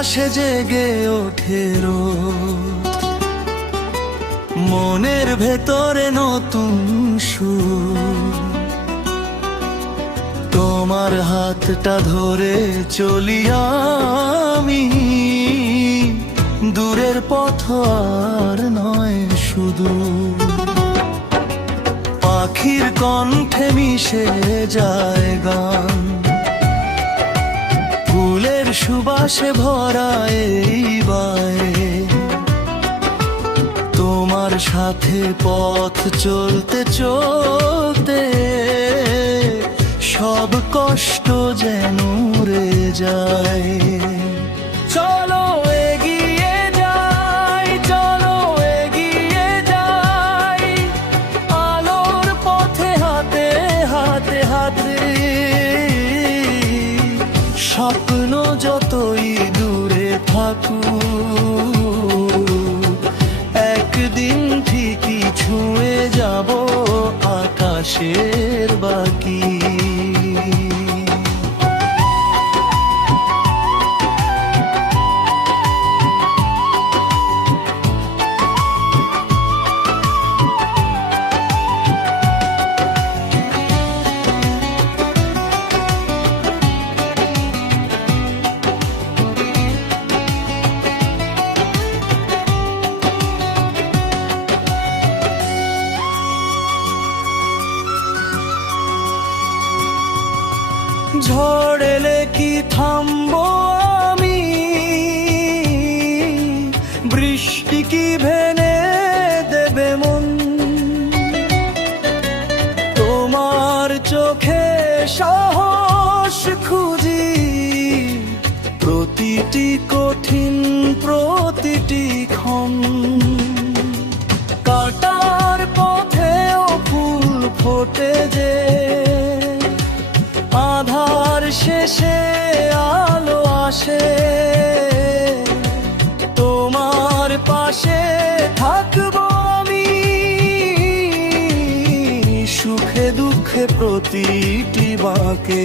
আকাশে জেগে ওঠে রোদ, মনের ভেতরে নতুন সুর। তোমার হাতটা ধরে চলি আমি, দূরের পথ আর নয় শুধু। পাখির কণ্ঠে মিশে যায় গান, ফুলের সুবাসে ভরা এই বায়ে। তোমার সাথে পথ চলতে চলতে সব কষ্ট যেন উড়ে যায়। চলো এগিয়ে যাই, চলো এগিয়ে যাই, আলোর পথে হাতে হাতে হাতে। স্বপ্ন যতই দূরে থাকুক, একদিন ঠিকই ছুঁয়ে যাব আকাশের বাকি। ঝড় এলে কি থামবো আমি, বৃষ্টি কি ভেঙে দেবে মন। তোমার চোখে সাহস খুঁজি, প্রতিটি কঠিন প্রতিটি ক্ষণ। কাটার পথেও ফুল ফোটে যে, আধার শেষে আলো আসে। তোমার পাশে থাকবো আমি, সুখে দুঃখে প্রতিটি বাঁকে।